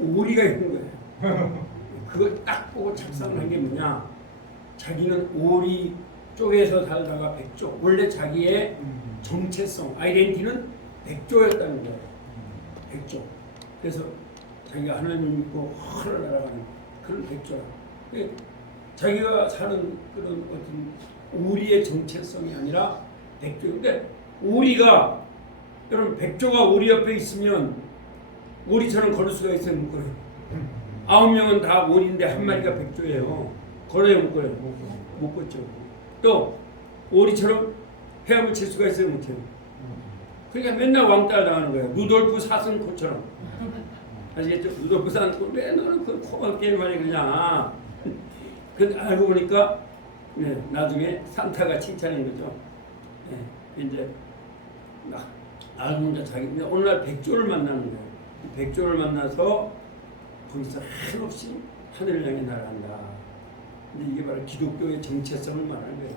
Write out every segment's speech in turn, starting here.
오리가 있는 거예요. 그걸 딱 보고 작성한 게 뭐냐? 자기는 오리 쪽에서 살다가 백조. 원래 자기의 정체성, 아이덴티티는 백조였다는 거예요. 백조. 그래서 자기가 하나님 믿고 하늘 날아가는 그런 백조라. 자기가 사는 그런 어떤 오리의 정체성이 아니라 백조인데, 오리가 여러분 백조가 오리 옆에 있으면 오리처럼 걸을 수가 있어요, 못 걸어요? 9명은 다 오리인데 한 마리가 백조예요. 걸어요, 못 걸어요? 못 걷죠. 또 오리처럼 헤엄을 칠 수가 있어요, 못 해요? 그러니까 맨날 왕따 당하는 거예요. 루돌프 사슴코처럼. 아시겠죠? 루돌프 사슴코 왜 너는 그 코만 게임하니 그냥. 근데 알고 보니까 나중에 산타가 칭찬한 거죠. 이제 막 알고 보니까 자기 어느 날 백조를 만나는 거예요. 백조를 만나서 거기서 한없이 하늘을 향해 날아간다. 근데 이게 바로 기독교의 정체성을 말하는 거예요.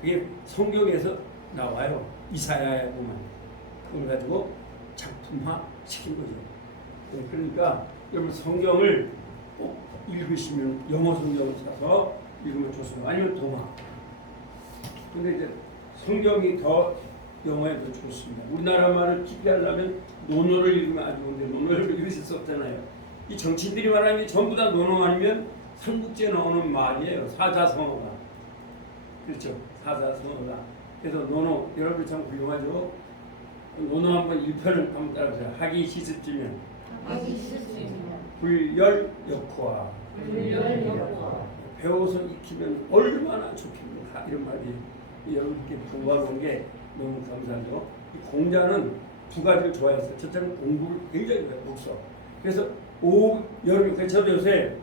그게 성경에서 나와요. 이사야에 보면 그걸 가지고 작품화 시킨 거죠. 그러니까 여러분 성경을 꼭 읽으시면 영어 성경을 사서 읽으면 좋습니다. 아니면 동화. 근데 이제 성경이 더 영어에 더 좋습니다. 우리나라 말을 깊이 하려면 논어를 읽으면 아주 좋은데 논어를 읽으실 수 없잖아요. 이 정치인들이 말하는 게 전부 다 논어 아니면 삼국지에 나오는 말이에요. 사자성어가. 그렇죠. 사자성어가. 그래서 논어 여러분 참 훌륭하죠. 논어 한번 1편을 한번 따라보세요. 하기 시습지면 불열역화. 배워서 익히면 얼마나 좋겠는가 이런 말이 여러분께 부과한 게 너무 감사하죠. 이 공자는 두 가지를 좋아했어요. 첫째는 공부를 굉장히 좋아해요. 독서. 그래서 여름 저도 요새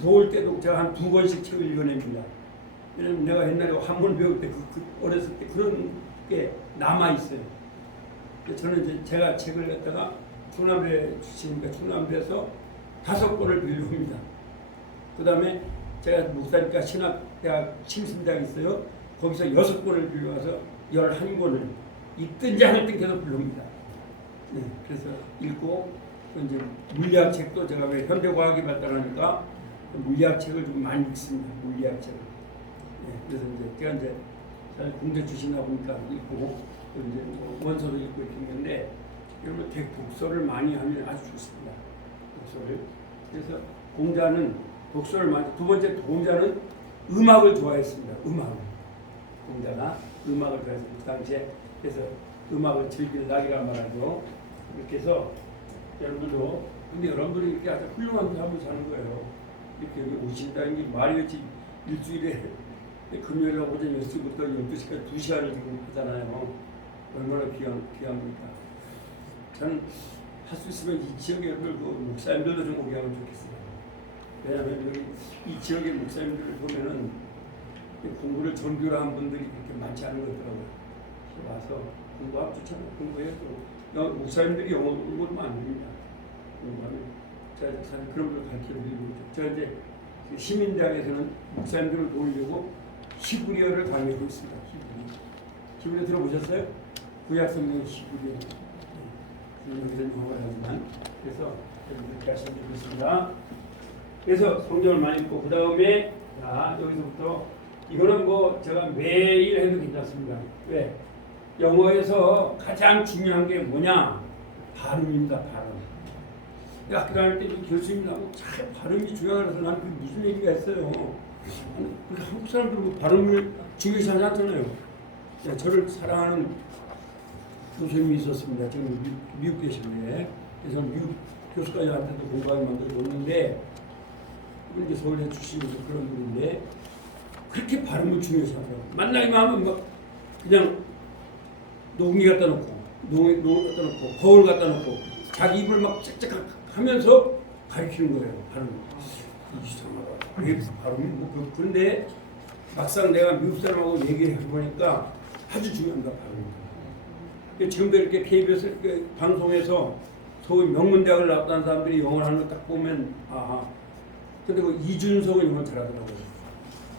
더울 때도 제가 한 2권씩 책을 읽어냅니다. 왜냐면 내가 옛날에 한문 배울 때 어렸을 때 그런 게 남아 있어요. 저는 이제 제가 책을 갖다가 충남대 주시니까 충남대에서 5권을 빌려옵니다. 그 다음에 제가 목사니까 신학대학 침신대학 있어요. 거기서 6권을 빌려와서 11권을 읽든지 안 읽든 계속 빌려옵니다. 그래서 읽고 이제 물리학 책도 제가 왜 현대과학이 발달하니까 물리학 책을 좀 많이 읽습니다. 물리학 책을. 그래서 이제 제가 이제 공대 출신이다 보니까 읽고 또 이제 원서도 읽고 이렇게 있는데 여러분 독서를 많이 하면 아주 좋습니다. 독서를. 그래서 공자는 독서를 많이. 두 번째 공자는 음악을 좋아했습니다. 음악을. 공자가 음악을 좋아했습니다. 그 당시에 그래서 음악을 즐길 낙이라 말하죠. 이렇게 해서 여러분들도 근데 여러분들이 이렇게 아주 훌륭한 삶을 사는 거예요. 이렇게 여기 오신다는 게 말이었지. 일주일에 금요일 오전 10시부터 12시까지 2시간을 지금 하잖아요. 얼마나 귀합니까? 저는 할 수 있으면 이 지역의 그 목사님들도 좀 오게 하면 좋겠어요. 왜냐하면 여기 이 지역의 목사님들을 보면은 공부를 전교로 한 분들이 그렇게 많지 않은 것 같더라고요. 와서 공부하면 좋잖아요. 공부해요. 또 목사님들이 영어 공부를 안 합니다. 공부하면 제가 그런 걸 가르치려고 있죠. 제가 이제 시민대학에서는 목사님들을 도우려고 히브리어를 강의하고 있습니다. 히브리어 들어보셨어요? 구약성경 히브리어. 여기서 영어를 하지만 그래서 이렇게 하시면 되겠습니다. 그래서 성경을 많이 읽고 그 다음에 여기서부터 이거는 뭐 제가 매일 해도 괜찮습니다. 왜? 영어에서 가장 중요한 게 뭐냐? 발음입니다. 발음. 학교 다닐 때 교수님하고 참 발음이 중요하다고 나는 그게 무슨 얘기가 있어요. 우리 한국 사람들은 발음을 중요시하지 않잖아요. 저를 사랑하는 교수님이 있었습니다. 지금 미국 계시는데 그래서 미국 교수까지한테도 공부하게 만들어줬는데 이제 서울대 출신이서 그런 분인데 그렇게 발음을 중요시하더라고요. 만나기만 하면 막 그냥 농이 갖다 놓고 농을 갖다 놓고 거울 갖다 놓고 자기 입을 막 짹짹 하면서 가르치는 거예요. 발음. 이상하다. 그게 발음이 뭐 그런데 막상 내가 미국 사람하고 얘기를 해보니까 아주 중요합니다. 발음이. 지금도 이렇게 KBS 이렇게 방송에서 소위 명문대학을 나왔다는 사람들이 영어를 하는 거 딱 보면 아하. 근데 그 이준석은 영어 잘하더라고요.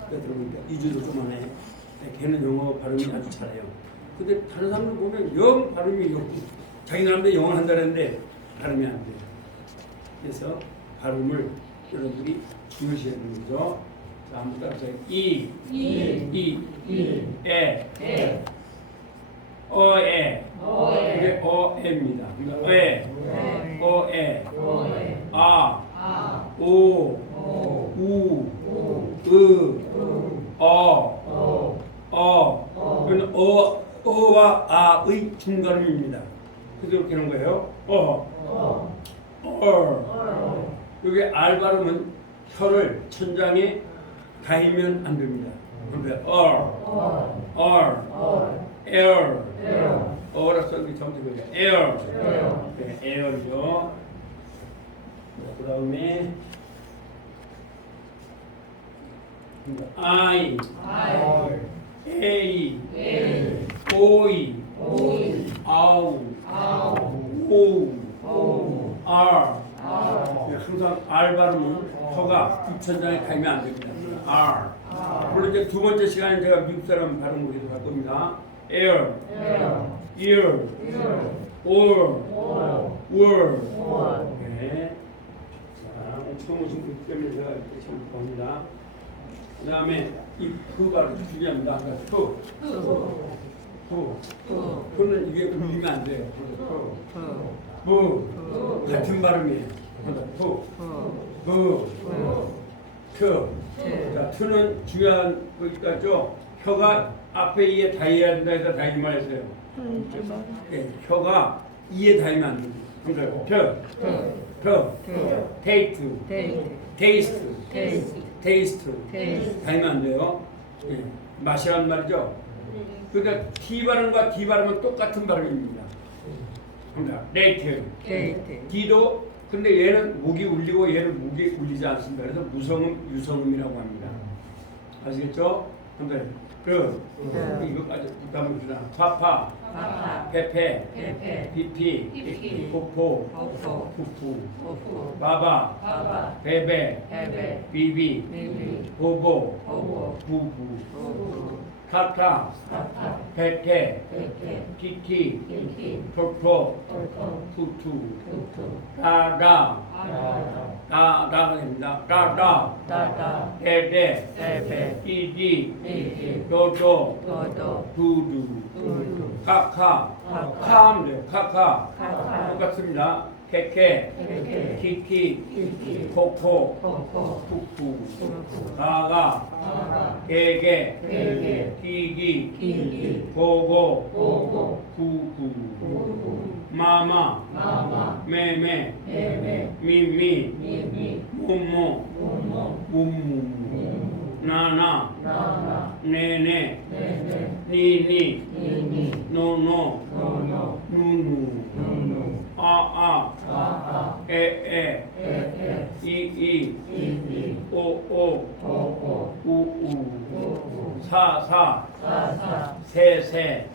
들어보니까 이준석 좀 하네. 걔는 영어 발음이 아주 잘해요. 근데 다른 사람들 보면 영 발음이 자기 나름대로 영어를 한다는데 발음이 안 돼요. 그래서 발음을 여러분들이 주무셔야 되는 거죠. 자, 한번 따라서요. 이, 에, 어에, 이게 어에입니다. 어에, 아, 오, 우, 이건 어와 아의 중간음입니다. 그래서 이렇게 하는 거예요. 여기 알 발음은 혀를 천장에 닿으면 안 됩니다. 그러니까 air, 어라 썼는데 잘못된 거죠. air, 네, air이죠. 그 다음에 I, A, 오이, 아우, 오, R. 항상 R 발음은 혀가 입천장에 닿으면 안 됩니다. R. 물론 이제 두 번째 시간에 제가 미국 사람 발음으로 해서 할 겁니다. air, ear, word. 네. 자, 처음 오신 분 때문에 제가 이렇게 참 봅니다. 그 다음에 이 그가 중요합니다. 그는 이게 울리면 안 돼요. 같은 발음이에요. 자, 트는 중요한 거 있죠. 혀가 앞에 이에 닿아야 된다 해서 닿지 말았어요. 네, 혀가 이에 닿으면 안 됩니다. 그러니까 테이스트 닿으면 안 돼요. 네, 맛이란 말이죠. 그러니까 T 발음과 D 발음은 똑같은 발음입니다. 그러니까 레이트, D도 근데 얘는 목이 울리고 얘는 목이 울리지 않습니다. 그래서 무성음, 유성음이라고 합니다. 아시겠죠? 그러니까 이거까지 부담을 주나. 파파, 페페, 피피, 포포, 푸푸, 바바, 베베, 비비, 보보, 부부, 타타, 페테, 티티, 토토, 투투, 다가 됩니다. 다다, 데데, 디디, 도도, 두두, 카카, 카하면 돼요. 카카, 똑같습니다. 케케, 키키, 코코, 푸푸, 가가, 게게, 끼기, 고고, 구구, 마마, 메메, 미미, 모모, 무무, 나나, 네네, 니니, 노노, 누누, 아아, 에에, 이이, 오오, 우우, 사사, 세세,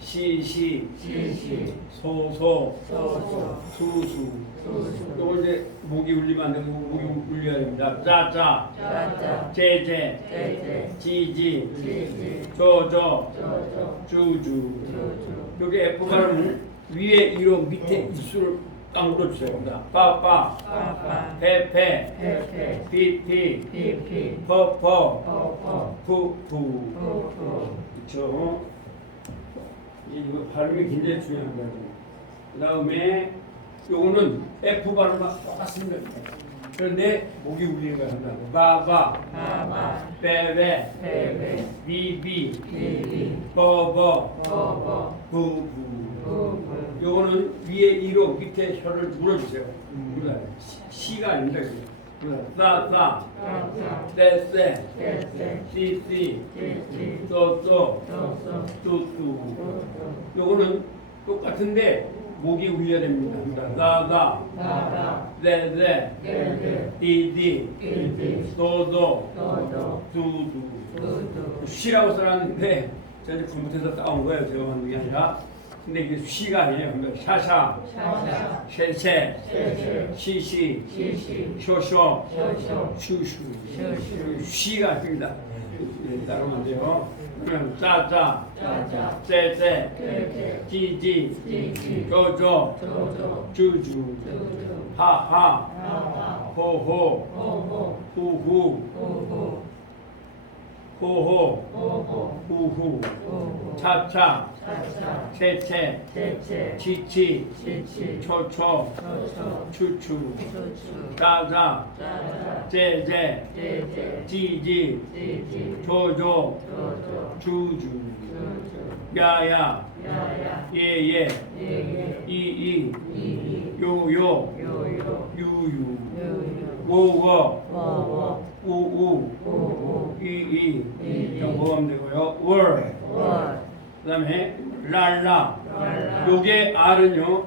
시시, 소소, 수수. 이거 이제 목이 울리면 안 되고 목이 울려야 됩니다. 짜짜, 제제, 지지, 조조, 주주. 여기 F 발음은 위에 이로 밑에 입술을 깡으로 주세요. 빠빠, 페페, 피피, 퍼퍼, 푸푸. 그렇죠? 이거 발음이 굉장히 중요합니다. 그 다음에 요거는 F 발음과 똑같습니다. 그런데 목이 울리는 걸 한다. 바바, 베베, 비비, 버버, 부부. 요거는 위에 이로 밑에 혀를 물어주세요. 시가 아닙니다. 싸, 쎄, 시시, 쏘, 뚜뚜. 요거는 똑같은데 목이 울려야 됩니다. 나가, 쎄, 디디, 도도, 두두. 쉬라고 써놨는데 제가 이제 잘못해서 따온 거예요. 제가 만든 게 아니라. 근데 이게 쉬가 아니에요. 샤샤, 쉐쉐, 시시, 쇼쇼, 슈슈. 쉬가 아닙니다. 따르면 돼요. 그러면 짜짜, 쎄쎄, 찌찌, 쪼쪼, 주주, 하하, 호호, 후후, 호호, 후후, 차차, 채채, 치치, 초초, 추추, 짜자, 째째, 찌지, 조조, 주주, 야야, 예예, 이이, 요요, 유유, 워워, 우우, 이이, 뭐하면 되고요. 월, 그 다음에 랄라. 요게 R은요,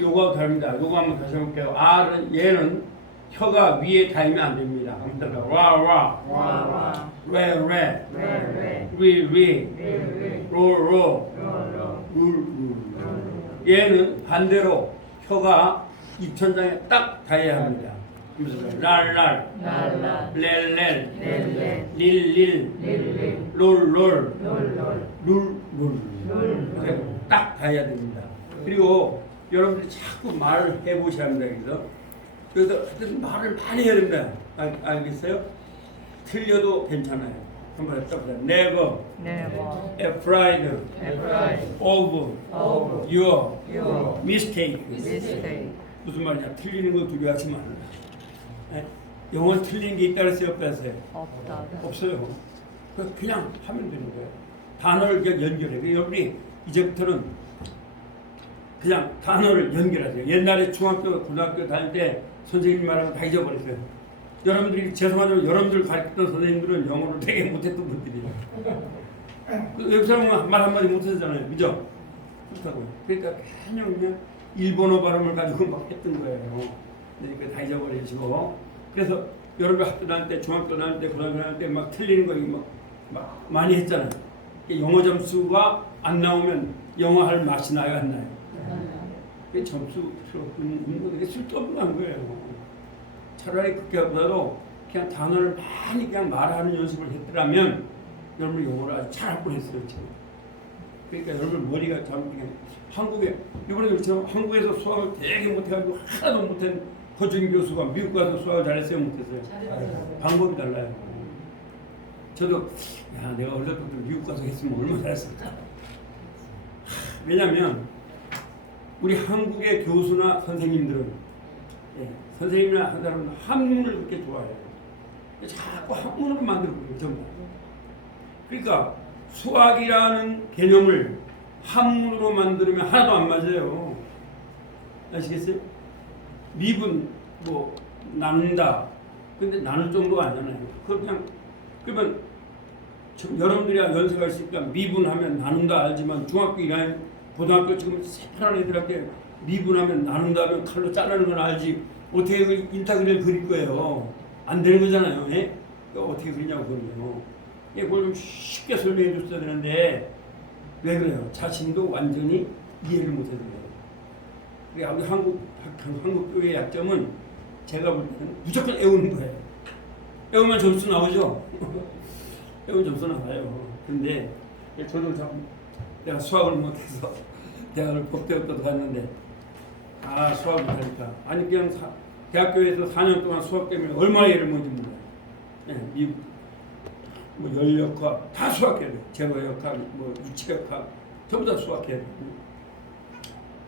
요거 다릅니다. 요거 한번 다시 해볼게요. R은, 얘는 혀가 위에 닿으면 안 됩니다. 한번 더. 와, 레, 리, 로, 룰. 얘는 반대로 혀가 입천장에 딱 닿아야 합니다. 랄, 렐, 릴, 롤. 딱 닿아야 됩니다. 그리고 여러분들이 자꾸 말을 해보셔야 합니다. 그래서 하여튼 말을 많이 해야 됩니다. 알겠어요? 틀려도 괜찮아요. 한번 해봅시다. Never, afraid of your mistake. 무슨 말이냐? 틀리는 거 두려워하지 말라. 영어 틀린 게 있다 그랬어요? 없어요? 없어요. 그냥 하면 되는 거예요. 단어를 그냥 연결해. 여러분이 이제부터는 그냥 단어를 연결하세요. 옛날에 중학교, 고등학교 다닐 때 선생님 말하고 다 잊어버렸어요. 여러분들이 죄송하지만 여러분들 가르쳤던 선생님들은 영어를 되게 못했던 분들이에요. 옆 사람은 말 한마디 못하잖아요. 그죠? 그렇다고요. 그러니까 그냥 일본어 발음을 가지고 막 했던 거예요. 그러니까 다 잊어버리시고. 그래서 여러분 학교 다닐 때, 중학교 다닐 때, 고등학교 다닐 때 막 틀리는 거 막 많이 했잖아요. 영어 점수가 안 나오면 영어 할 맛이 나요, 안 나요? 그게 점수 필요 없는 거 되게 쓸데없는 거예요. 차라리 그게보다도 그냥 단어를 많이 그냥 말하는 연습을 했더라면 여러분 영어를 아주 잘할 뻔했어요, 지금. 그러니까 여러분 머리가 참 한국에 이번에 그렇죠. 한국에서 수학을 되게 못해가지고 하나도 못한 허준 교수가 미국 가서 수학을 잘했어요, 못했어요? 잘했어요. 방법이 달라요. 저도 내가 어렸을 때 미국 가서 했으면 얼마나 잘했을까. 왜냐하면 우리 한국의 교수나 선생님들은 선생님이나 한 사람은 한문을 그렇게 좋아해요. 자꾸 한문으로 만들고 전부. 그러니까 수학이라는 개념을 한문으로 만들면 하나도 안 맞아요. 아시겠어요? 미분 뭐 나눈다. 근데 나눌 정도가 아니잖아요. 그냥 그러면 지금 여러분들이 연습할 수 있으니까 미분하면 나눈다 알지만 중학교 1학년 고등학교 지금 새파란 애들한테 미분하면 나눈다 하면 칼로 자르는 건 알지 어떻게 그 인타그램 그릴 거예요. 안 되는 거잖아요. 예? 그러니까 어떻게 그리냐고 그러죠. 그걸 좀 쉽게 설명해 줬어야 되는데 왜 그래요? 자신도 완전히 이해를 못해서 그래요. 우리 한국 교회의 약점은 제가 볼 때는 무조건 애우는 거예요. 애우면 점수 나오죠? 애우면 점수 나와요. 근데 저도 참 내가 수학을 못해서 대학을 법대학교도 갔는데 수학을 못하니까 아니 그냥 대학교에서 4년 동안 수학 때문에 얼마나 일을 못했는지 몰라요. 미국 뭐 연력학 다 수학해야 돼요. 제거역학, 뭐 유치역학 전부 다 수학해야 돼요.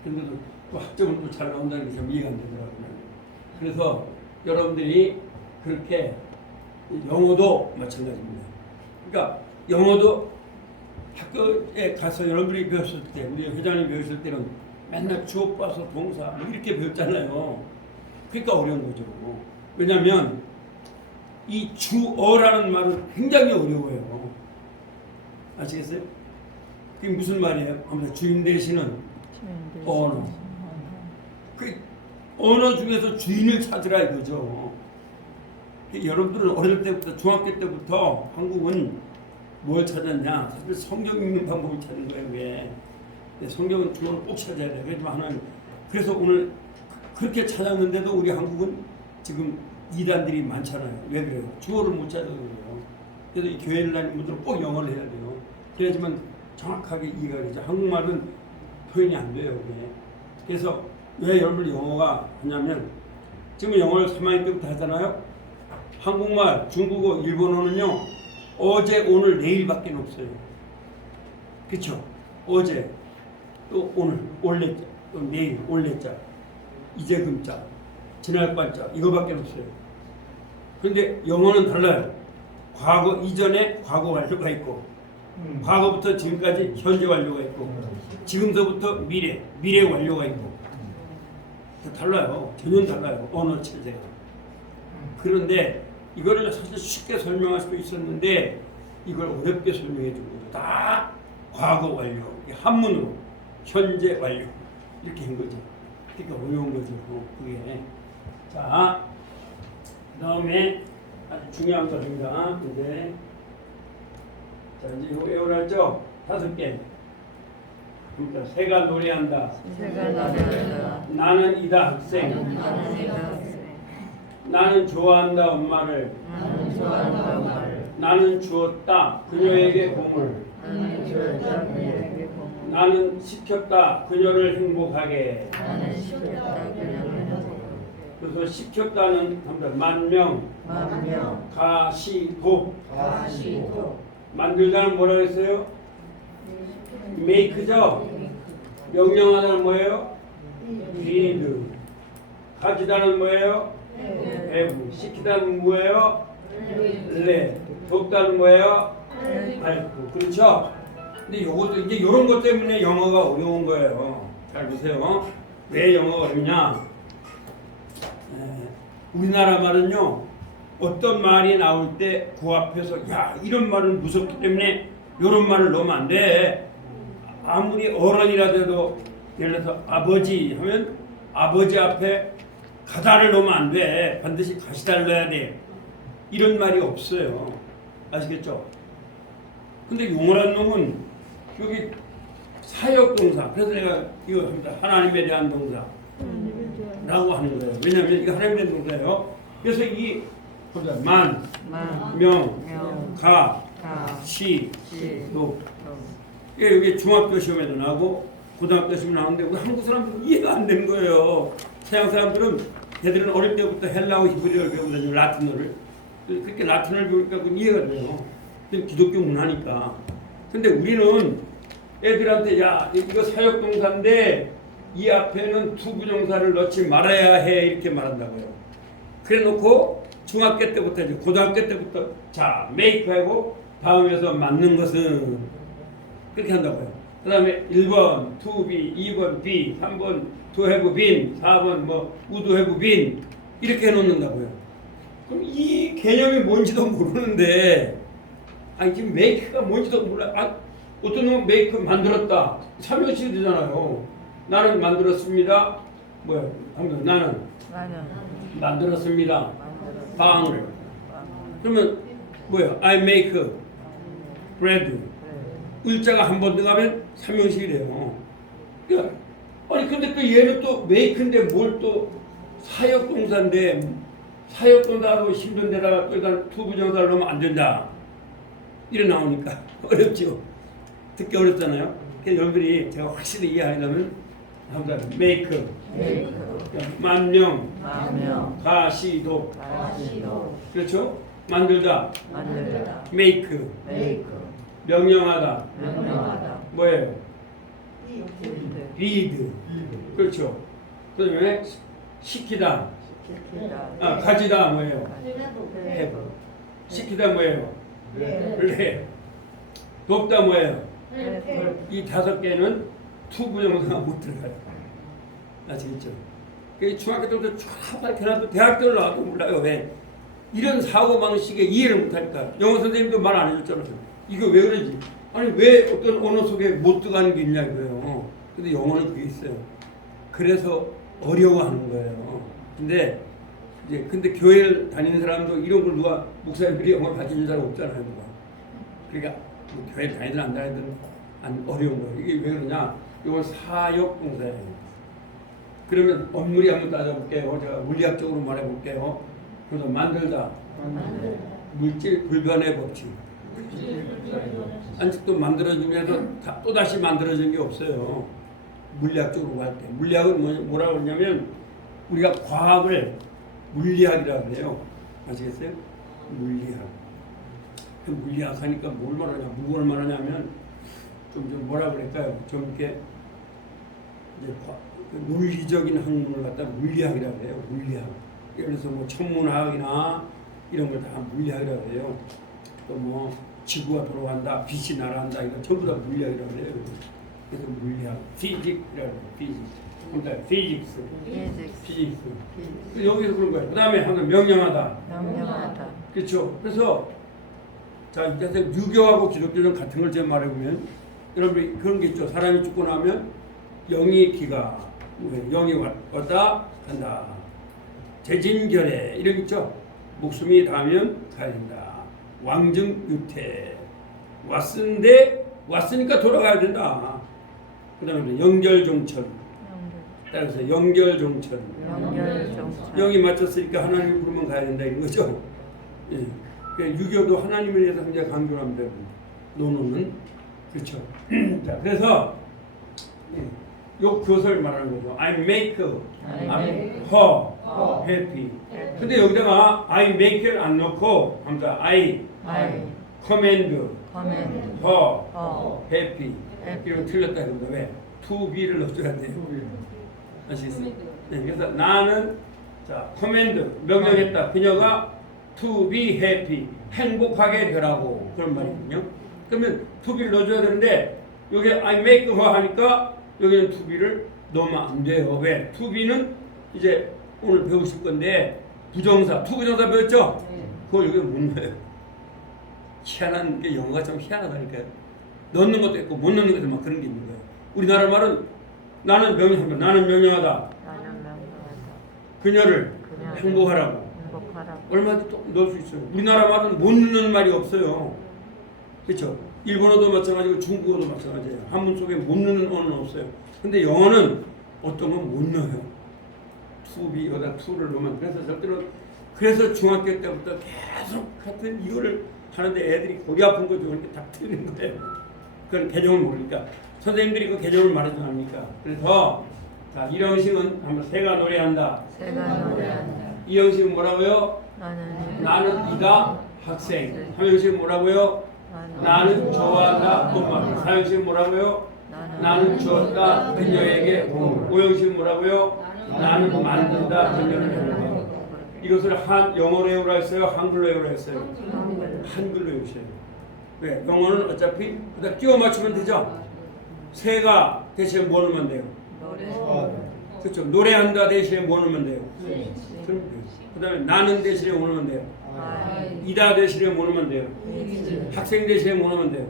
근데도 또 학점은 또 잘 나온다는 게 좀 이해가 안 되더라고요. 그래서 여러분들이 그렇게 영어도 마찬가지입니다. 그러니까 영어도 학교에 가서 여러분들이 배웠을 때 우리 회장님 배웠을 때는 맨날 주어 봐서 동사 뭐 이렇게 배웠잖아요. 그러니까 어려운 거죠. 왜냐하면 이 주어라는 말은 굉장히 어려워요. 아시겠어요? 그게 무슨 말이에요? 아무래도 주인 되시는 언어. 그 언어 중에서 주인을 찾으라 이거죠. 여러분들은 어릴 때부터 중학교 때부터 한국은 뭘 찾았냐? 사실 성경 읽는 방법을 찾은 거예요. 왜? 성경은 주어를 꼭 찾아야 돼. 그래서 오늘 그렇게 찾았는데도 우리 한국은 지금 이단들이 많잖아요. 왜 그래요? 주어를 못 찾아서 그래요. 그래서 이 교회를 다니는 분들은 꼭 영어를 해야 돼요. 그래야지만 정확하게 이해가 되죠. 한국말은 표현이 안 돼요. 그게. 그래서 왜 여러분 영어가 하냐면 지금 영어를 3학년 때부터 하잖아요. 한국말, 중국어, 일본어는요 어제, 오늘, 내일밖에 없어요. 그렇죠? 어제, 또 오늘, 올래자, 또 내일, 올래자, 이제 금자, 지날 반자 이거밖에 없어요. 그런데 영어는 달라요. 과거 이전에 과거 완료가 있고, 과거부터 지금까지 현재 완료가 있고, 지금서부터 미래 완료가 있고, 달라요. 전혀 달라요. 언어 체제가. 그런데 이거를 사실 쉽게 설명할 수 있었는데 이걸 어렵게 설명해 준 거죠. 다 과거 완료, 한문으로 현재 완료 이렇게 한 거죠. 그러니까 어려운 거죠. 그게. 자, 그다음에 아주 중요한 것입니다. 이제 자 이제 이거 외워놨죠? 5개. 그러니까 새가 노래한다. 새가 노래한다. 나는 이다 학생. 나는 이다 학생. 나는 좋아한다 엄마를. 나는 좋아한다 엄마를. 나는 주었다 그녀에게 공을. 나는 주었다 그녀에게 공을. 나는 시켰다 그녀를 행복하게. 나는 시켰다 그녀를 행복하게. 그래서 시켰다는 만명, 만명, 가시도. 가시도. 만들다는 뭐라고 했어요? 메이크죠? 명령하다는 뭐예요? 비드. 가지다는 뭐예요? 배부. 시키다는 뭐예요? 레. 돕다는 뭐예요? 알고. 그렇죠? 근데 요것도 이제 이런 것 때문에 영어가 어려운 거예요. 잘 보세요. 왜 영어가 어렵냐? 우리나라 말은요, 어떤 말이 나올 때 그 앞에서 야 이런 말은 무섭기 때문에 이런 말을 넣으면 안 돼. 아무리 어른이라도 예를 들어서 아버지 하면 아버지 앞에 가다를 넣으면 안 돼. 반드시 가시다를 넣어야 돼. 이런 말이 없어요. 아시겠죠? 근데 용어란 놈은 여기 사역동사. 그래서 내가 이거 합니다. 하나님에 대한 동사 라고 하는 거예요. 왜냐하면 이거 하나님에 대한 동사예요. 그래서 이 만, 명, 가, 시, 도. 여기 중학교 시험에도 나오고 고등학교 시험에 나오는데 우리 한국 사람들은 이해가 안 되는 거예요. 서양 사람들은 걔들은 어릴 때부터 헬라어 히브리어를 배우거든요. 라틴어를. 그렇게 라틴어를 배우니까 이해가 돼요. 기독교 문화니까. 근데 우리는 애들한테 야 이거 사역동사인데 이 앞에는 투부정사를 넣지 말아야 해 이렇게 말한다고요. 그래 놓고 중학교 때부터 이제 고등학교 때부터 자 메이크하고 다음에서 맞는 것은 그렇게 한다고요. 그 다음에 1번 to be, 2번 be, 3번 to have been, 4번 뭐 would have been 이렇게 해놓는다고요. 그럼 이 개념이 뭔지도 모르는데 아니 지금 make가 뭔지도 몰라. 아, 어떤 놈은 make 만들었다. 3형식이 되잖아요. 나는 만들었습니다. 뭐야? 나는 만들었습니다. 빵을. 그러면 뭐야? I make bread. 을자가 한 번 들어가면 3형식이 돼요. 그러니까 아니 근데 또 얘는 또 make인데 뭘 또 사역동사인데 사역동사로 힘든 데다가 또 일단 투부정사를 넣으면 안 된다. 이래 나오니까 어렵죠. 듣기 어렵잖아요. 그래서 여러분들이 제가 확실히 이해하려면 항상 make, 만명, 가시도, 그렇죠? 만들다, make, 명령하다, 뭐예요? bid, 그렇죠? 그다음에 시키다, 가지다 뭐예요? have, 시키다 뭐예요? 래, 돕다 뭐예요? 이 5개는 투부정사가 못 들어가요. 아시겠죠? 중학교 때부터 쫙 밝혀놔도 대학교를 나와도 몰라요. 왜? 이런 사고방식에 이해를 못하니까. 영어 선생님도 말 안 해줬잖아요. 이거 왜 그러지? 아니 왜 어떤 언어 속에 못 들어가는 게 있냐 이거예요. 근데 영어는 그게 있어요. 그래서 어려워하는 거예요. 근데 교회를 다니는 사람도 이런 걸 누가 목사님들이 영어를 가르쳐준 사람 없잖아요. 누가. 그러니까 뭐 교회 다니든 안 다니든 안 어려운 거예요. 이게 왜 그러냐? 이건 사역동사예요. 그러면 업무리 한번 따져볼게요. 제가 물리학적으로 말해볼게요. 그래서 만들다, 물질 불변의 법칙. 아직도 만들어지면서 또 다시 만들어진 게 없어요. 물리학적으로 갈 때. 물리학은 뭐라고 그러냐면 우리가 과학을 물리학이라고 해요. 아시겠어요? 물리학. 물리학 하니까 뭘 말하냐, 말하냐면 좀 뭐라 그럴까요? 좀 이렇게 이제 논리적인 학문을 갖다 물리학이라고 해요. 물리학. 예를 들어서 뭐 천문학이나 이런 걸 다 물리학이라고 해요. 또 뭐 지구가 돌아간다, 빛이 날아간다, 이거 전부 다 물리학이라고 해요. 그래서 물리학, 피직이라고 해요. 피직. 그러니까 피직스. 여기서 그런 거예요. 그 다음에 하나 명령하다. 명령하다. 그렇죠. 그래서 자, 이제 유교하고 기독교는 같은 걸 제가 말해보면 여러분 그런 게 있죠. 사람이 죽고 나면 영이 기가 영이 왔다 간다. 재진결에 이런 게 있죠. 목숨이 닿으면 가야 된다. 왕증유태 왔으니까 돌아가야 된다. 그 다음에 영결종천. 따라서 영결종천. 영이 맞췄으니까 하나님을 부르면 가야 된다 이런 거죠. 예. 그러니까 유교도 하나님에 대해서 굉장히 강조를 합니다. 논어는 그렇죠. 자, 그래서 요 그것을 말하는 거죠. I make her happy. 근데 여기다가 I make를 안 넣고 합니다. I command her happy. 이런 틀렸다 그런다. 왜? to be를 넣어줘야 돼요. 아시겠어요? 네, 그래서 나는 자 command 명령했다. 그녀가 to be happy 행복하게 되라고 그런 말이거든요. 그러면 to be를 넣어줘야 되는데 여기 I make her 하니까 여기는 to be를 넣으면 안 돼요. 왜? to be는 이제 오늘 배우실 건데 부정사, to 부정사 배웠죠? 그걸 여기 못 넣어요. 희한한 게 영어가 좀 희한하다니까요. 넣는 것도 있고 못 넣는 것도 막 그런 게 있는 거예요. 우리나라 말은 나는 명령하다. 그녀를 행복하라고. 얼마든지 또 넣을 수 있어요. 우리나라 말은 못 넣는 말이 없어요. 그렇죠? 일본어도 마찬가지고 중국어도 마찬가지예요. 한문 속에 못 넣는 언어는 없어요. 근데 영어는 어떤 건 못 넣어요. to be 여기다 to를 넣으면 그래서 중학교 때부터 계속 하여튼 이거를 하는데 애들이 고기 아픈 거죠. 이렇게 다 틀리는 거예요. 그건 개념을 모르니까 선생님들이 그 개념을 말하지 않습니까? 그래서 자 이형식은 한번 새가 노래한다. 이 형식은 뭐라고요? 나는 이다 학생. 한 형식은 뭐라고요? 나는 좋아한다 엄마. 사 형식은 뭐라고요? 나는 주었다 그녀에게 공을. 오 형식은 뭐라고요? 나는 만든다 그녀를 행복하게. 이것을 영어로 외우라 했어요? 한글로 외우라 했어요? 한글로 외우셔요. 왜? 영어는 어차피 그다 끼워 맞추면 되죠? 새가 대신에 뭐 넣으면 돼요? 그렇죠. 노래한다 대신에 뭐 넣으면 돼요? 그 다음에 나는 대신에 뭐 넣으면 돼요? 이다 대신에 뭐 넣으면 돼요? 학생 대신에 뭐 넣으면 돼요?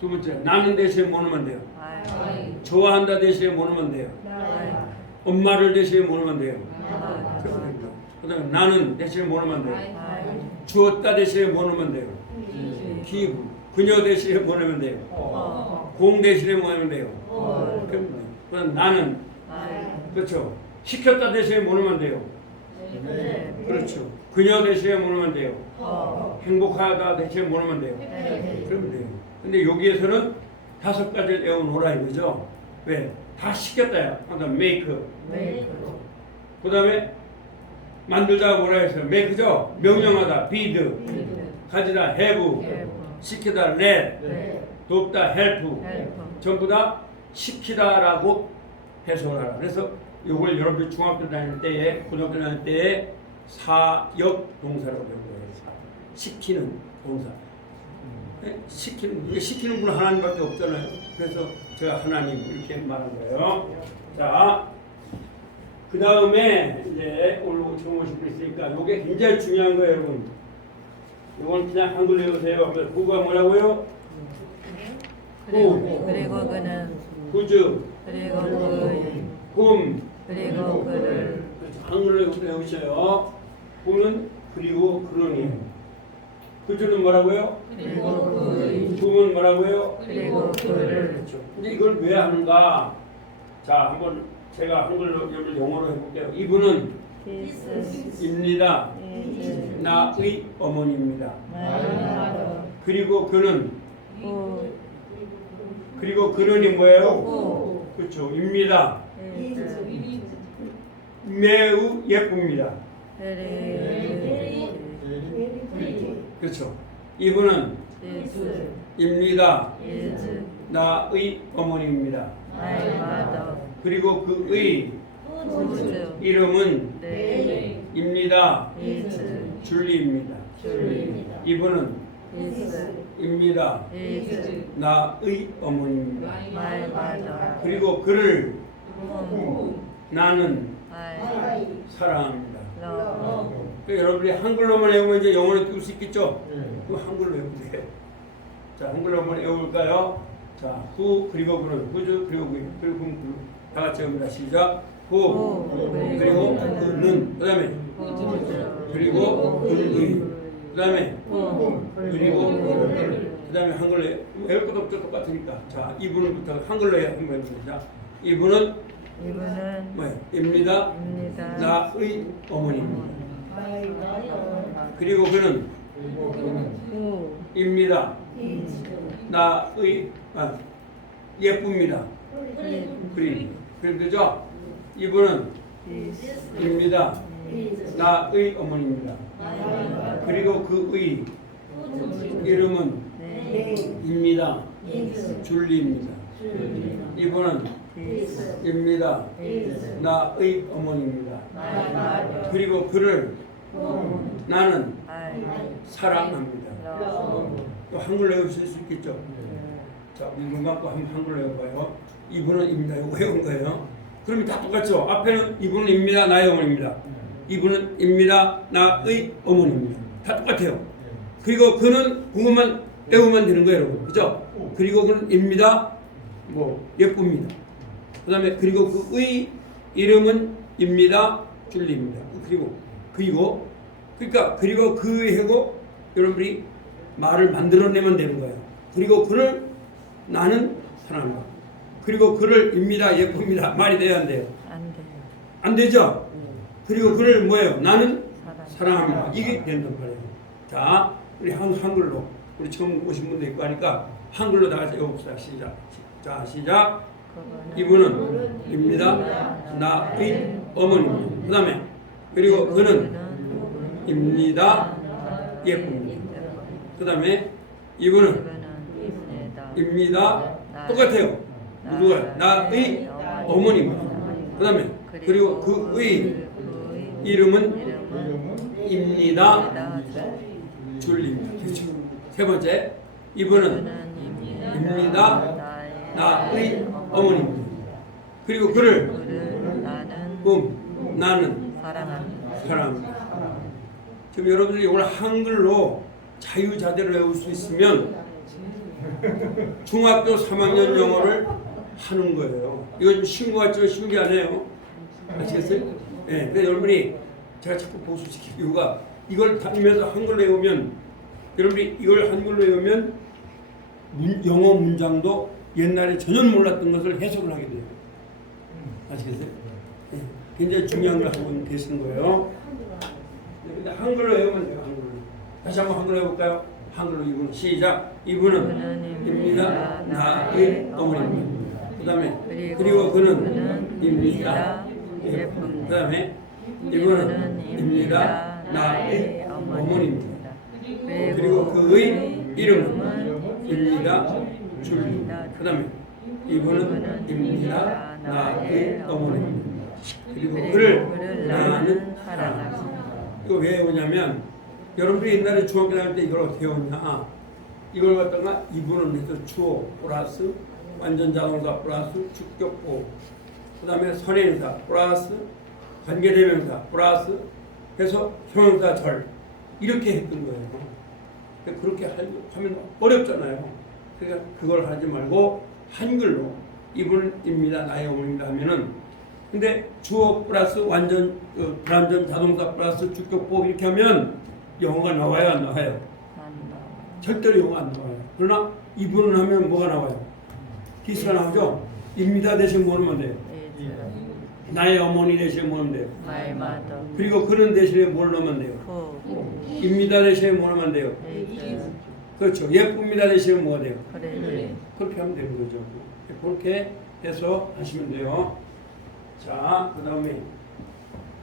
두 번째 나는 대신에 뭐 넣으면 돼요? 좋아한다 대신에 뭐 넣으면 돼요? 엄마를 대신에 뭐 넣으면 돼요? 그 다음에 나는 대신에 뭐 넣으면 돼요? 주었다 대신에 뭐 넣으면 돼요? 기부. 그녀 대신에 뭐 넣으면 돼요? 공 대신에 뭐 넣으면 돼요? 그럼 나는 그렇죠. 시켰다 대신에 뭐 넣으면 돼요? 그렇죠. 그녀 대신에 뭐 넣으면 돼요? 행복하다 대신에 뭐 넣으면 돼요? 그러면 돼요. 근데 여기에서는 5가지를 외워놓으라 이거죠. 왜? 다 시켰다야. 그러니까 make. 그 다음에 만들다가 뭐라 했어요? make죠? 명령하다. bid. 가지다. have. 시키다. let. 돕다. help. 전부 다 시키다라고 해석을 하라. 그래서 이걸 여러분들 중학교 다닐 때에 고등학교 다닐 때에 사역 동사라고 배운 거예요. 시키는 동사. 시키는 분 하나님밖에 없잖아요. 그래서 제가 하나님 이렇게 말한 거예요. 자, 그 다음에 이제 오늘 처음 오실 수 있으니까 이게 굉장히 중요한 거예요, 여러분. 이건 그냥 한글 외우세요. 구가 뭐라고요? 그리고 그는 구즈 그리고 그의 그리고 그를 한글로 외우셔요. 구는 그리고 그러니. 구즈는 뭐라고요? 그리고 그의 구는 뭐라고요? 그리고 그를 그렇죠. 근데 이걸 왜 하는가? 자, 한번 제가 한글로 영어로 해볼게요. 이분은 This 입니다. is 나의 어머니입니다. my mother. 그리고 그는 Who 그리고 그는이 뭐예요? who 그렇죠. 입니다. is 매우 예쁩니다. very 그렇죠. 이분은 this 입니다. is 나의 어머니입니다. my mother. 그리고 그의 Whose 이름은 name 입니다. is 줄리입니다. Julie. 이분은 Is 입니다. is 나의 어머니입니다. my mother. 그리고 그를 Whom 나는 I 사랑합니다. love. 그러니까 여러분이 한글로만 외우면 이제 영어를 띄울 수 있겠죠? 그럼 한글로 외우면 돼요. 자, 한글로 한번 외울까요? 자, 후 그리고 그는 후주 그리고 그 그리고 다 같이 외웁니다. 시작. 후 그리고 그는 그다음에 그리고 그의 그다음에 그리고 그다음에 한글로 외울 것도 없죠. 똑같으니까. 자, 이분부터 한글로 해 한번 해보자. 이분은 이분은 뭐예요? 입니다. 입니다. 나의 어머니입니다. 그리고 그는 Who 입니다. 나의 예쁩니다. 그림 그죠? 이분은 is 입니다. 나의 어머니입니다. 그리고 그의 이름은 name 입니다. 줄리입니다. 이분은 is 입니다. is 나의 어머니입니다. my mother. 그리고 그를 Whom 나는 I 사랑합니다. love. 또 한글로 외우실 수 있겠죠? 자, 우리 눈 감고 한번 한글로 외워봐요. 이분은 입니다. 이거 외운 거예요. 그러면 다 똑같죠? 앞에는 이분은 입니다. 나의 어머니입니다. 이분은 입니다. 나의 어머니입니다. 다 똑같아요. 그리고 그는 그것만 외우면 되는 거예요, 여러분. 그죠? 그리고 그는 입니다. 뭐 예쁩니다. 그다음에 그리고 그의 이름은 입니다. 줄리입니다. 그리고 그러니까 그리고 그하고 여러분들이 말을 만들어내면 되는 거예요. 그리고 그를 나는 사랑합니다. 그리고 그를 입니다. 예쁩니다. 말이 돼야 안 돼요? 안 돼요. 안 되죠? 그리고 그를 뭐예요? 나는 사랑. 사랑합니다. 이게 된단 말이에요. 자, 우리 한글로 우리 처음 오신 분도 있고 하니까 한글로 다 같이 외웁시다. 시작. 자, 시작. 이분은 입니다. 나의 어머니입니다. 그 다음에 그리고 그는 입니다. 예쁩니다. 그 다음에 이분은 입니다. 똑같아요. 누구야? 나의 어머니입니다. 그 다음에 그리고 그의 이름은 입니다. 줄리입니다. 그렇죠. 세 번째, 이분은 입니다. 나의 어머니입니다. 그리고 그를 나는 사랑합니다. 사랑합니다. 지금 여러분들이 오늘 한글로 자유자재로 외울 수 있으면 중학교 3학년 영어를 하는 거예요. 이거 좀 쉬운 거 같지만 쉬운 게 아니에요. 아시겠어요? 네, 근데 여러분이 제가 자꾸 보수시킬 이유가 이걸 다니면서 한글로 외우면 여러분이 이걸 한글로 외우면 영어 문장도 옛날에 전혀 몰랐던 것을 해석을 하게 돼요. 아시겠어요? 네, 굉장히 중요한 걸 하고 계시는 거예요. 근데 한글로 외우면 돼요. 한글로. 다시 한번 한글로 해볼까요? 한글로 이분 시작. 이분은 입니다. 나의 어머니입니다. 그 다음에 그리고 그는 입니다. 그 다음에 이분은 입니다. 나의 어머니입니다. 그리고 그의 이름은 입니다. 줄리입니다. 그 다음에 이분은 입니다. 나의 어머니입니다. 그리고 그를 나는 사랑합니다. 이거 왜 외우냐면 여러분들이 옛날에 중학교 다닐 때 이걸 어떻게 외웠냐. 이걸 갖다가 이분은 해서 주어 플러스 완전 자동사 플러스 주격보 그 다음에 선행사 플러스 관계대명사 플러스 해서 형용사 절 이렇게 했던 거예요. 근데 그렇게 하면 어렵잖아요. 그러니까 그걸 하지 말고 한글로 이분입니다. 나의 어머니입니다 하면은 근데 주어 플러스 완전 불완전 자동사 플러스 주격보 이렇게 하면 영어가 나와요? 안 나와요? 절대로 영어 안 나와요. 그러나 이분은 하면 뭐가 나와요? 기스가 나오죠? 입니다 대신 뭐 넣으면 돼요? 나의 어머니 대신에 뭐 하면 돼요? My mother. 그리고 그는 대신에 뭘 넣으면 돼요? Who 입니다 대신에 뭐 넣으면 돼요? is 그렇죠. 예쁩니다 대신에 뭐가 돼요? pretty. 그렇게 하면 되는 거죠. 그렇게 해서 하시면 돼요. 자, 그 다음에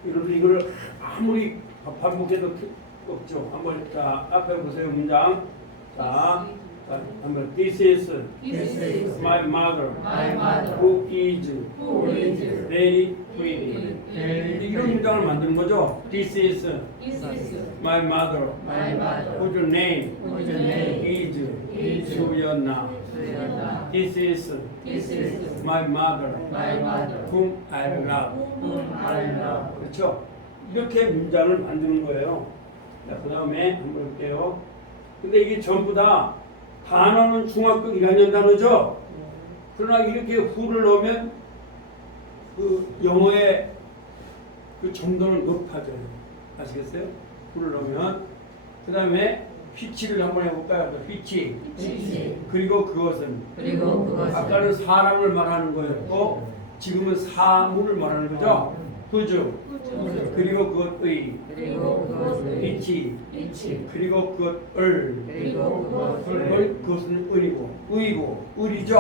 여러분 이걸 아무리 반복해도 없죠. 한번 자 앞에 보세요. 문장. 자, 한번 This is my mother, who is very pretty. 이런 문장을 만드는 거죠. This is my mother, whose name is 수연아. This is my mother, whom I love. 그렇죠? 이렇게 문장을 만드는 거예요. 자, 그 다음에 한번 볼게요. 근데 이게 전부 다 단어는 중학교 1학년 단어죠? 그러나 이렇게 who를 넣으면 그 영어의 그 정도는 높아져요. 아시겠어요? who를 넣으면. 그 다음에 which를 한번 해볼까요? which. 그리고 그것은. 아까는 사람을 말하는 거였고 지금은 사물을 말하는 거죠? whose. 그리고 그것의. which. 그리고 그것을. 그것은 의고. 의리죠?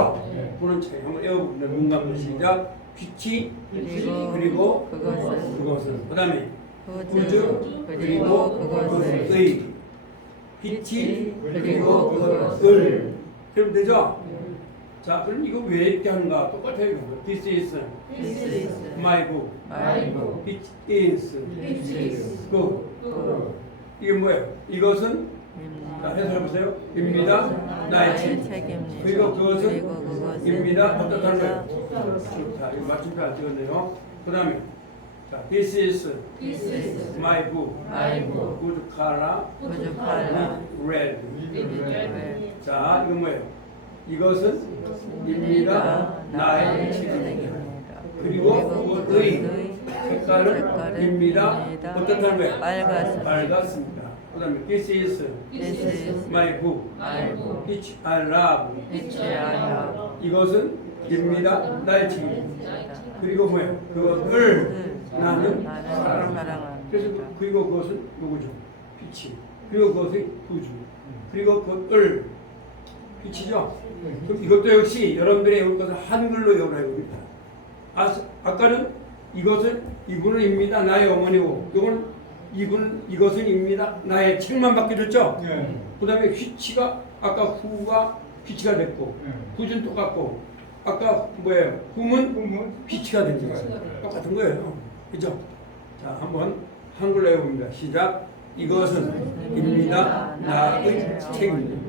그런 차이. 한번 외워봅니다. 눈 감고 시작. which. 그리고 그것은. 그 다음에 whose. 그리고 그것의. which. 그리고 그것을. 그럼 되죠? 자, 그럼 이거 왜 이렇게 하는가? 똑같아요. This is my book. Which is good. 이게 뭐예요? 이것은 자, 해석해 보세요. 입니다. 나의 책임입니다. 그리고 그것은 입니다. 어떻다는 거예요? 좋다. 이거 맞춤표 안 찍었네요. 그 다음에 자, This is my book. Good color. Red. 자, 이건 뭐예요? 이것은 입니다. 나의 책임입니다. 그리고 그의 색깔은 입니다. 어떻다는 거예요? 밝았습니다. 그 다음에 This is my book. Which I love. 이것은 입니다. 나의 책임입니다. 그리고 뭐예요? 그것을 나는 사랑합니다. 그래서 그리고 그것은 누구죠? 빛이. 그리고 그것은 구주. 그리고 그것을 빛이죠. 그럼 이것도 역시 여러분들이 외울 것은 한글로 외우라 이겁니다. 아까는 이것은 이분은 입니다. 나의 어머니고 이것은 입니다. 나의 책만 바뀌었죠. 그 다음에 which가 아까 who가 which가 됐고 who는 똑같고 아까 뭐예요? whom은 which가 된 거예요. 똑같은 거예요. 그죠? 자, 한번 한글로 외워봅니다. 시작. 이것은 입니다. 나의 책입니다.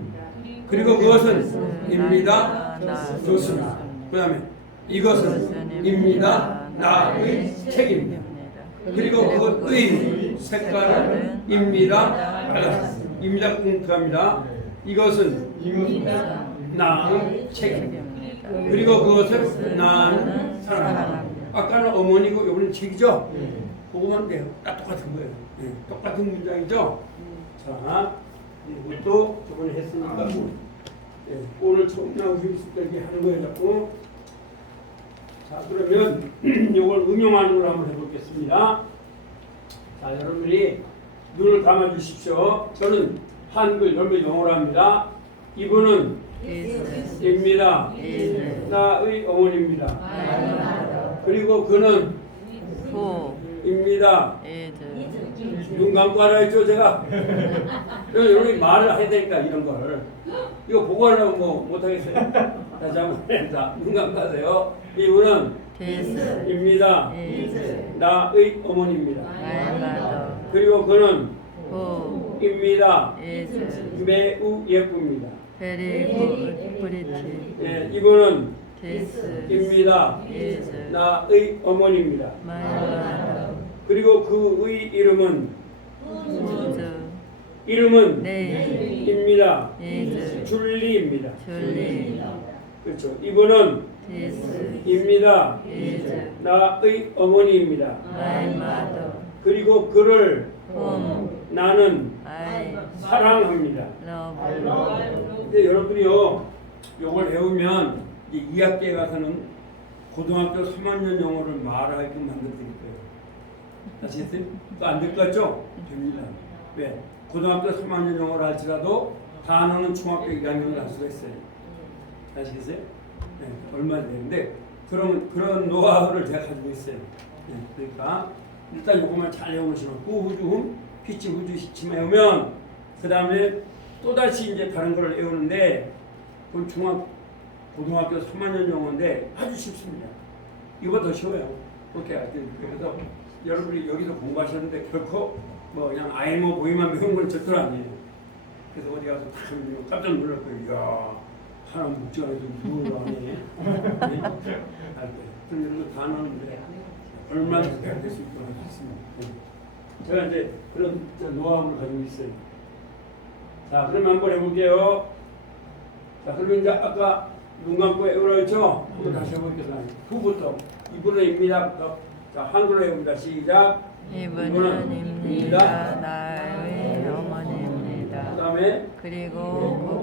그리고 그것은 입니다. 좋습니다. 그 다음에 이것은 입니다. 나의 책입니다. 그리고 그것의 색깔은 입니다. 빨갛습니다. 입니다. 들어갑니다. 이것은 나의 책입니다. 그리고 그것을 나는 사랑합니다. 아까는 어머니고 이번엔 책이죠? 그거만 돼요. 다 똑같은 거예요. 똑같은 문장이죠? 자, 이것도 저번에 했으니까 오늘 처음 나오실 때 하는 거예요. 자꾸. 자, 그러면 이걸 응용하는 걸 한번 해보겠습니다. 자, 여러분이 눈을 감아 주십시오. 저는 한글, 여러분 영어로 합니다. 이분은 입니다. 나의 어머니입니다. 그리고 그는 입니다. 눈 감고 하라 했죠, 제가? 여러분이 말을 해야 되니까 이런 걸. 이거 보고 하려면 뭐 못하겠어요. 다시 한번 자, 눈 감고 하세요. 이분은 입니다. 나의 어머니입니다. 그리고 그는 입니다. 매우 예쁩니다. 예, 이분은 입니다. 나의 어머니입니다. 그리고 그의 이름은 입니다. 줄리입니다. 그렇죠. 이분은 입니다. 나의 어머니입니다. 그리고 그를 나는 사랑합니다. 근데 여러분이요, 요걸 배우면 이제 2학기에 가서는 고등학교 3학년 영어를 말하게끔 만들 테니까요. 아시겠어요? 안 될 것 같죠? 됩니다. 왜? 고등학교 3학년 영어를 할지라도 단어는 중학교 1학년을 할 수가 있어요. 아시겠어요? 네, 얼마나 되는데 그런 노하우를 제가 가지고 있어요. 네, 그러니까 일단 요것만 잘 외우시면 후주음, 피치, 후주, 시침 외우면 그 다음에 또다시 이제 다른 걸 외우는데 그건 고등학교 3학년 영어인데 아주 쉽습니다. 이거 더 쉬워요. 그렇게 그래서 여러분이 여기서 공부하셨는데 결코 뭐 그냥 아이모 보이만 배운 건 절대 아니에요. 그래서 어디 가서 다 깜짝 놀랄 거예요. 이야, 하나 묵직하게 누군 거 아니에요? 할 거예요. 그런 이런 거 다 나오는데 얼마나 그렇게 할 수 있구나 싶습니다. 제가 이제 그런 노하우를 가지고 있어요. 자, 그럼 한번 해볼게요. 자, 그러면 이제 아까 눈 감고 외우라 했죠? 한번 다시 해볼게요. 후부터 이분은입니다. 자, 한글로 해봅니다. 시작. 이분은입니다. 나의 어머니입니다. 그 다음에 그리고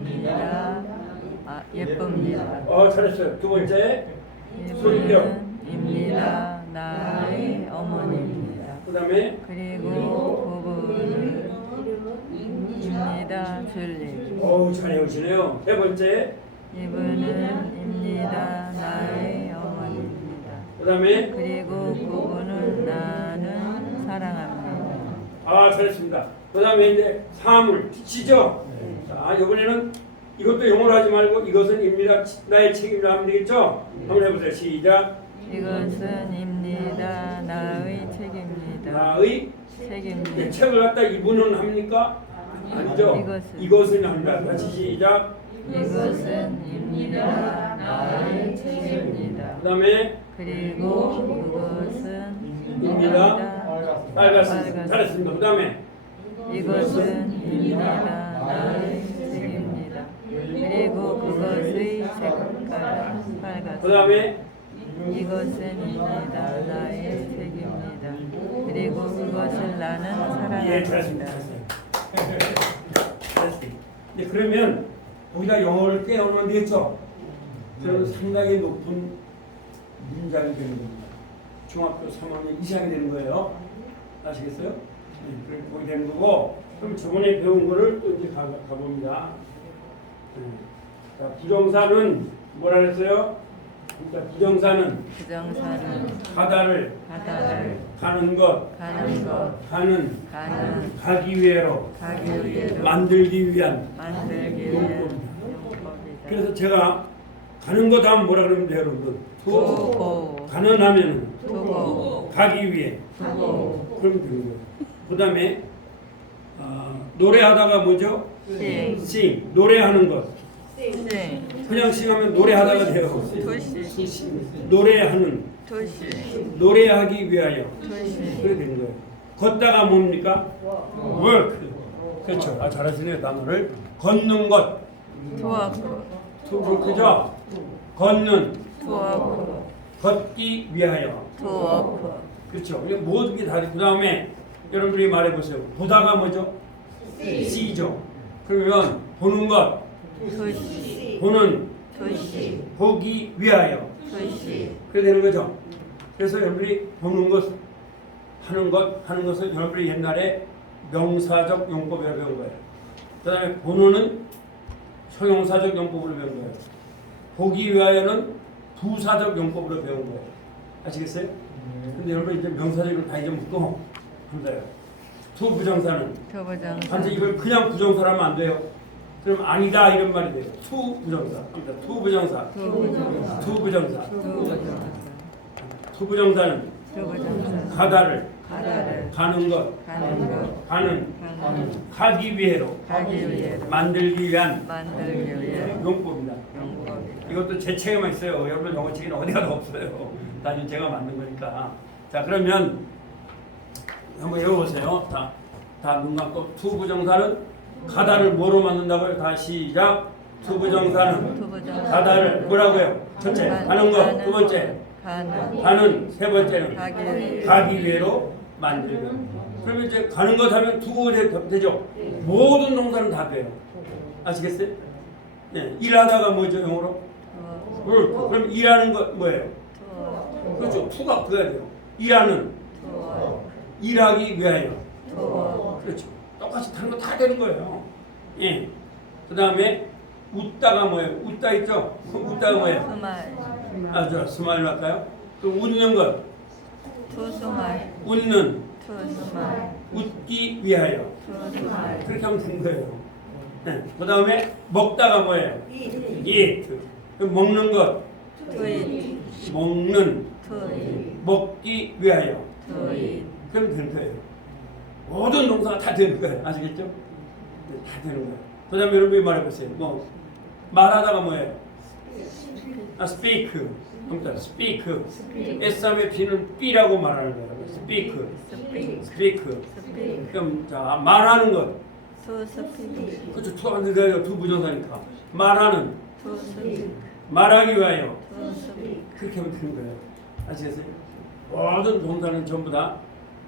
그분은입니다. 예쁩니다. 잘했어요. 두 번째 소리교. 이분은입니다. 나의 어머니입니다. 그 다음에 그리고 그분은입니다. 줄리. 잘 해오시네요. 세 번째. 이분은입니다. 나의 어머니입니다. 그 다음에 그리고 그분은 나는 사랑합니다. 잘했습니다. 그 다음에 이제 사물 빛이죠. 자, 이번에는 이것도 영어로 하지 말고 이것은 입니다. 나의 책임이라 하면 되겠죠? 한번 해보세요. 시작. 이것은 입니다. 나의 책임입니다. 나의 책임입니다. 책을 갖다 이분은 합니까? 아니죠. 이것은 합니다. 다시 시작. 이것은 입니다. 나의 책임입니다. 그 다음에 그리고 그것은 입니다. 빨갛습니다. 빨갛습니다. 잘했습니다. 그 다음에 이것은 입니다. 나의 책임입니다. 그리고 그것의 색깔은 그 빨갛습니다. 다음에 이것은 입니다. 나의 책임입니다. 그리고 그것을 나는 예, 잘했습니다. 사랑합니다. 잘했습니다. 네, 그러면 거기다 영어를 깨우면 되겠죠? 그러면 상당히 높은 문장이 되는 겁니다. 중학교 3학년 이상이 되는 거예요. 아시겠어요? 네, 그렇게 보게 되는 거고, 그럼 저번에 배운 거를 또 이제 가봅니다. 네. 자, 부정사는 뭐라 그랬어요? 그러니까 부정사는 가다를 가는 것, 가는 가기 위해로 만들기 위한 용법입니다. 그래서 제가 가는 것 하면 뭐라 그러면 돼요, 여러분? 두고 가는 하면은 두고 가기 위해 두고 그러면 되는 거예요. 그 다음에 노래하다가 뭐죠? sing 노래하는 것. 그냥 싱하면 노래하다가 돼요. 노래하는 노래하기 위하여 그렇게 되는 거예요. 걷다가 뭡니까? work. 그렇죠. 잘하시네요. 단어를 걷는 것. to work죠. 걷는 걷기 위하여. 그렇죠. 이게 모든 게 다. 그 다음에 여러분들이 말해보세요. 보다가 뭐죠? see죠. 그러면 보는 것. 보는 보기 위하여 그렇게 되는 거죠. 그래서 여러분들이 보는 것 하는 것은 여러분들이 옛날에 명사적 용법이라고 배운 거예요. 그 다음에 보는은 형용사적 용법으로 배운 거예요. 보기 위하여는 부사적 용법으로 배운 거예요. 아시겠어요? 근데 여러분 이제 명사적으로 다 잊어먹고 한다요. 투 부정사는 단지 이걸 그냥 부정사라면 안 돼요. 그럼 아니다 이런 말이 돼요. 투 부정사. 그러니까 투 부정사. 투 부정사는 가다를 가는 것 가는 가기 위해로 만들기 위한 용법입니다. 이것도 제 책에만 있어요. 여러분 영어 책에는 어디 가도 없어요. 나중에 제가 만든 거니까. 자, 그러면 한번 외워보세요. 다 눈 감고 투 부정사는 가다를 뭐로 만든다고요? 다시 시작. 투부정사는 가다를 뭐라고요? 첫째, 가는 것. 두 번째, 가는. 세 번째는 가기 위해로 만들고. 그러면 이제 가는 것 하면 투고 되죠? 모든 동사는 다 돼요. 아시겠어요? 네, 일하다가 뭐죠? 영어로? 그럼 일하는 것 뭐예요? to 그렇죠. 투가 붙어야 돼요. 일하는 일하기 위하여. 그렇죠. 똑같이 다른 거 다 되는 거예요. 예. 그 다음에 웃다가 뭐예요? 웃다 있죠? 웃다가 뭐예요? smile 아, 저 스마일 할까요? 또 웃는 것, to smile 웃는, to smile 웃기 위하여. to smile 그렇게 하면 된 거예요. 네. 그 다음에 먹다가 뭐예요? eat. 그럼 먹는 것, to eat 먹는, to eat 먹기 위하여. to eat 그러면 되는 거예요. 모든 동사가 다 되는 거예요. 아시겠죠? 네, 다 되는 거예요. 그 다음에 여러분이 말해보세요. 뭐 말하다가 뭐예요? 아, speak. 아무튼 speak. S3의 B는 B라고 말하는 거예요. speak. speak speak. speak 그럼 자 말하는 것. to speak 그렇죠. 투가 안 되죠. 두 부정사니까. 말하는. to speak 말하기 위하여. to speak 그렇게 하면 되는 거예요. 아시겠어요? 모든 동사는 전부 다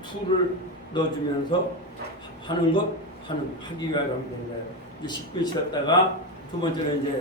to를 넣어주면서 하는 것, 하기 위하여 하면 되는 거예요. 이제 10분 쉬었다가 두 번째는 이제